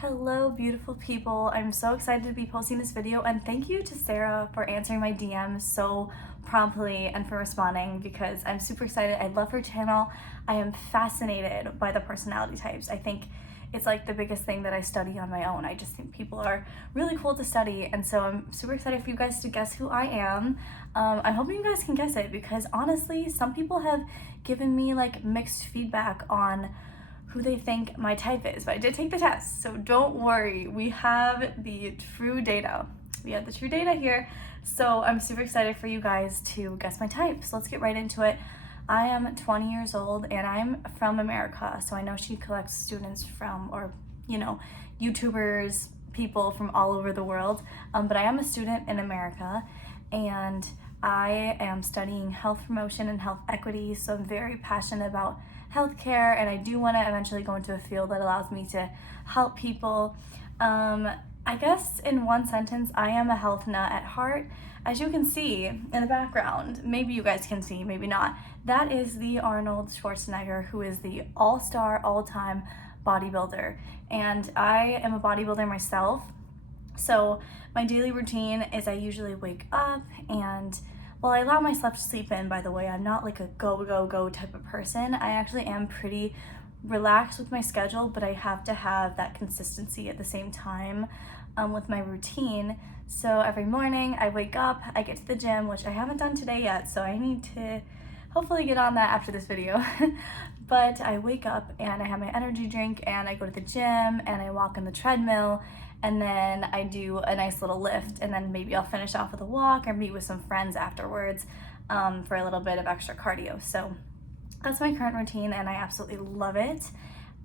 Hello, beautiful people. I'm so excited to be posting this video, and thank you to Sara for answering my DMs so promptly and for responding because I'm super excited. I love her channel. I am fascinated by the personality types. I think it's like the biggest thing that I study on my own. I just think people are really cool to study, and so I'm super excited for you guys to guess who I am. I'm hoping you guys can guess it because honestly, some people have given me like mixed feedback on who they think my type is, but I did take the test, so don't worry. We have the true data. Here, so I'm super excited for you guys to guess my type. So let's get right into it. I am 20 years old and I'm from America, so I know she collects students from, or YouTubers, people from all over the world, but I am a student in America and I am studying health promotion and health equity, so I'm very passionate about healthcare, and I do want to eventually go into a field that allows me to help people. I guess in one sentence, I am a health nut at heart. As you can see in the background, maybe you guys can see, maybe not, that is the Arnold Schwarzenegger, who is the all-star, all-time bodybuilder. And I am a bodybuilder myself. So my daily routine is I usually wake up and, well, I allow myself to sleep in, by the way. I'm not like a go type of person. I actually am pretty relaxed with my schedule, but I have to have that consistency at the same time with my routine. So every morning I wake up, I get to the gym, which I haven't done today yet, so I need to hopefully get on that after this video. But I wake up and I have my energy drink and I go to the gym and I walk on the treadmill, and then I do a nice little lift, and then maybe I'll finish off with a walk or meet with some friends afterwards for a little bit of extra cardio. So that's my current routine and I absolutely love it.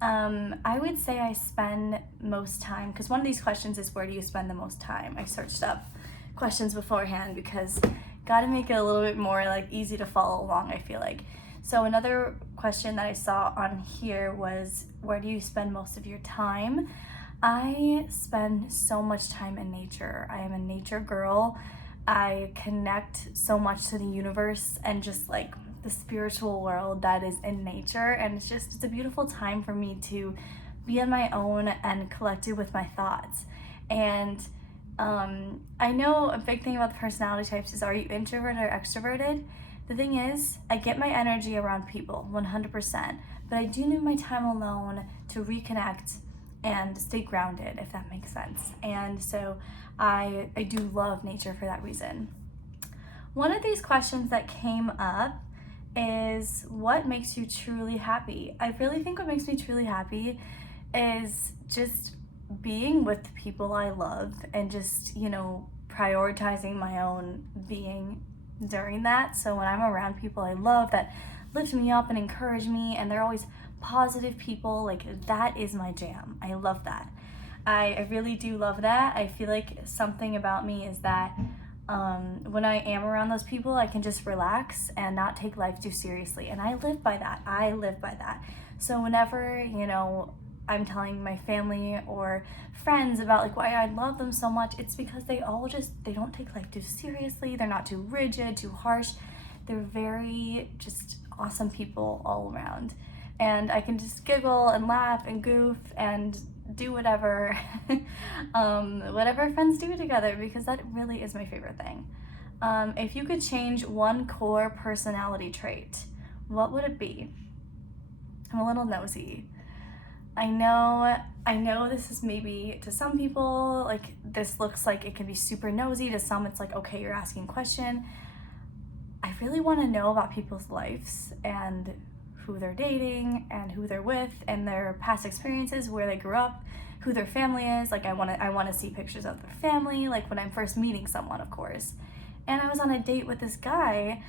I would say I spend most time, because one of these questions is where do you spend the most time? I searched up questions beforehand because gotta make it a little bit more like easy to follow along, I feel like. So another question that I saw on here was, where do you spend most of your time? I spend so much time in nature. I am a nature girl. I connect so much to the universe and just like the spiritual world that is in nature, and it's a beautiful time for me to be on my own and collected with my thoughts. And I know a big thing about the personality types is, are you introverted or extroverted? The thing is, I get my energy around people 100%, but I do need my time alone to reconnect and stay grounded, if that makes sense. And so I do love nature for that reason. One of these questions that came up is, what makes you truly happy? I really think what makes me truly happy is just being with the people I love and just, prioritizing my own being during that. So when I'm around people I love that lift me up and encourage me, and they're always positive people, like that is my jam. I love that. I really do love that. I feel like something about me is that when I am around those people, I can just relax and not take life too seriously. And I live by that. So whenever, I'm telling my family or friends about like why I love them so much, it's because they don't take life too seriously. They're not too rigid, too harsh. They're very just awesome people all around. And I can just giggle and laugh and goof and do whatever friends do together, because that really is my favorite thing. If you could change one core personality trait, what would it be? I'm a little nosy. I know this is maybe, to some people, like this looks like it can be super nosy. To some it's like, okay, you're asking a question. I really want to know about people's lives and who they're dating and who they're with and their past experiences, where they grew up, who their family is. Like I want to see pictures of their family, like when I'm first meeting someone, of course. And I was on a date with this guy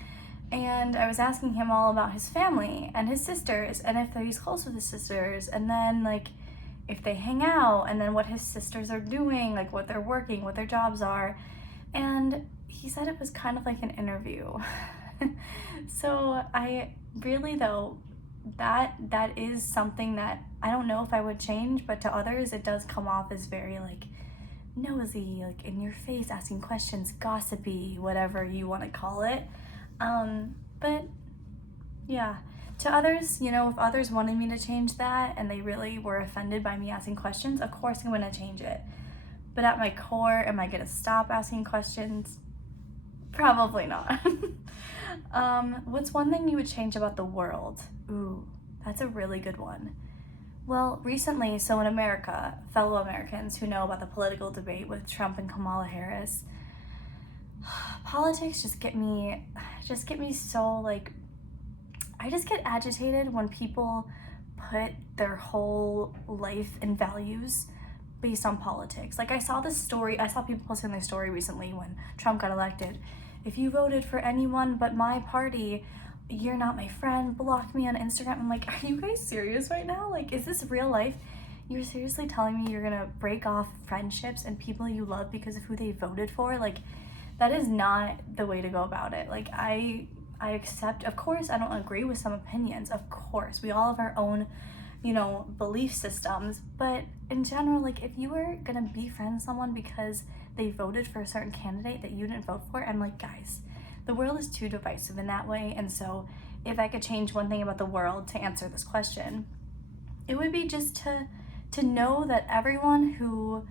and I was asking him all about his family and his sisters, and if he's close with his sisters, and then like if they hang out, and then what his sisters are doing, like what they're working, what their jobs are. And he said it was kind of like an interview. So I really, though, that is something that I don't know if I would change, but to others it does come off as very like nosy, like in your face, asking questions, gossipy, whatever you want to call it. But yeah, To others, you know, if others wanted me to change that and they really were offended by me asking questions, of course I'm gonna change it. But at my core, am I gonna stop asking questions? Probably not. What's one thing you would change about the world? Ooh, that's a really good one. Well, recently, so in America, fellow Americans who know about the political debate with Trump and Kamala Harris, politics just get me so, like, I just get agitated when people put their whole life and values based on politics. Like, I saw people posting their story recently when Trump got elected. If you voted for anyone but my party, you're not my friend, block me on Instagram. I'm like, are you guys serious right now? Like, is this real life? You're seriously telling me you're gonna break off friendships and people you love because of who they voted for? Like, that is not the way to go about it. Like, I accept, of course, I don't agree with some opinions. Of course, we all have our own, you know, belief systems. But in general, like, if you were gonna befriend someone because they voted for a certain candidate that you didn't vote for, I'm like, guys, the world is too divisive in that way. And so if I could change one thing about the world to answer this question, it would be just to know that everyone who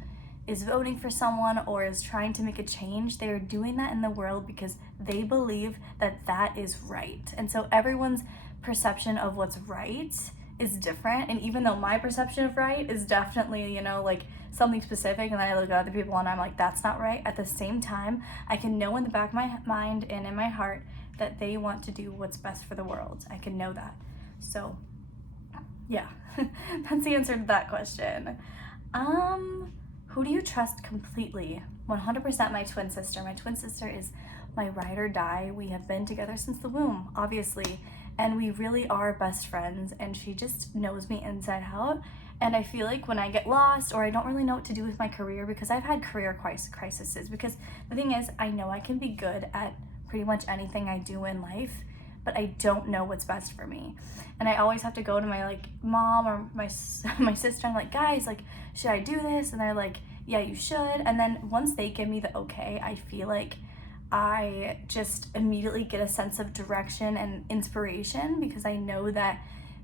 is voting for someone or is trying to make a change, they are doing that in the world because they believe that that is right. And so everyone's perception of what's right is different. And even though my perception of right is definitely, you know, like something specific, and then I look at other people and I'm like, that's not right. At the same time, I can know in the back of my mind and in my heart that they want to do what's best for the world. I can know that. So yeah, that's the answer to that question. Who do you trust completely? 100% my twin sister. My twin sister is my ride or die. We have been together since the womb, obviously, and we really are best friends, and she just knows me inside out. And I feel like when I get lost or I don't really know what to do with my career, because I've had career crises, because the thing is, I know I can be good at pretty much anything I do in life, but I don't know what's best for me. And I always have to go to my like mom or my sister. I'm like, guys, like, should I do this? And they're like, yeah, you should. And then once they give me the okay, I feel like I just immediately get a sense of direction and inspiration because I know that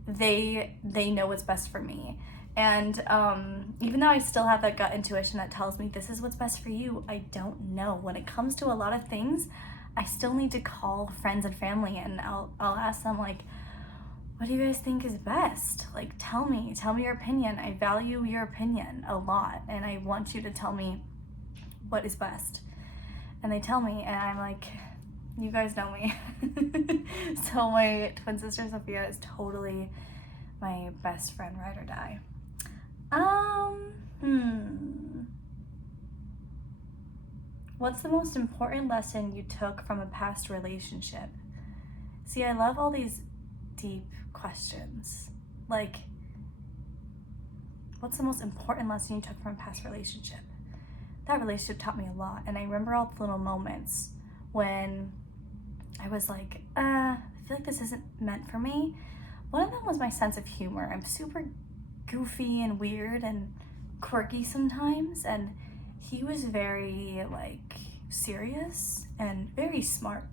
they know what's best for me. And even though I still have that gut intuition that tells me this is what's best for you, I don't know. When it comes to a lot of things, I still need to call friends and family and I'll ask them, like, what do you guys think is best? Like, tell me your opinion. I value your opinion a lot and I want you to tell me what is best. And they tell me and I'm like, you guys know me. So my twin sister Sophia is totally my best friend, ride or die. What's the most important lesson you took from a past relationship? See, I love all these deep questions. Like, what's the most important lesson you took from a past relationship? That relationship taught me a lot. And I remember all the little moments when I was like, I feel like this isn't meant for me. One of them was my sense of humor. I'm super goofy and weird and quirky sometimes, and he was very like serious and very smart,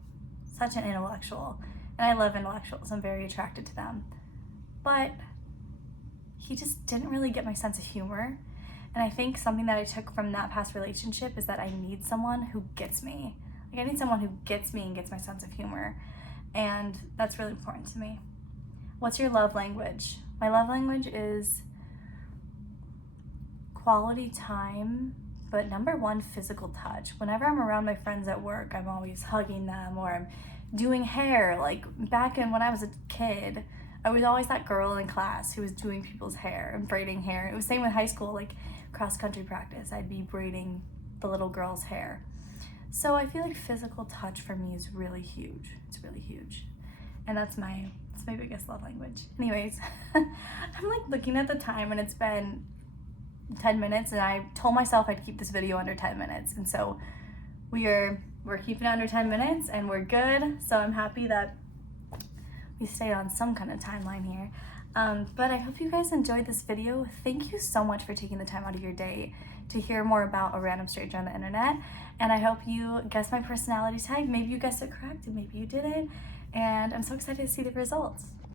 such an intellectual, and I love intellectuals. I'm very attracted to them, but he just didn't really get my sense of humor. And I think something that I took from that past relationship is that I need someone who gets me. Like, I need someone who gets me and gets my sense of humor, and that's really important to me. What's your love language? My love language is quality time, but number one, physical touch. Whenever I'm around my friends at work, I'm always hugging them, or I'm doing hair. Like, back in when I was a kid, I was always that girl in class who was doing people's hair and braiding hair. It was the same with high school, like cross-country practice. I'd be braiding the little girl's hair. So I feel like physical touch for me is really huge. It's really huge. And that's my biggest love language. Anyways, I'm like looking at the time and it's been 10 minutes and I told myself I'd keep this video under 10 minutes. And so we're keeping it under 10 minutes and we're good. So I'm happy that we stayed on some kind of timeline here. But I hope you guys enjoyed this video. Thank you so much for taking the time out of your day to hear more about a random stranger on the internet. And I hope you guessed my personality type. Maybe you guessed it correct and maybe you didn't. And I'm so excited to see the results.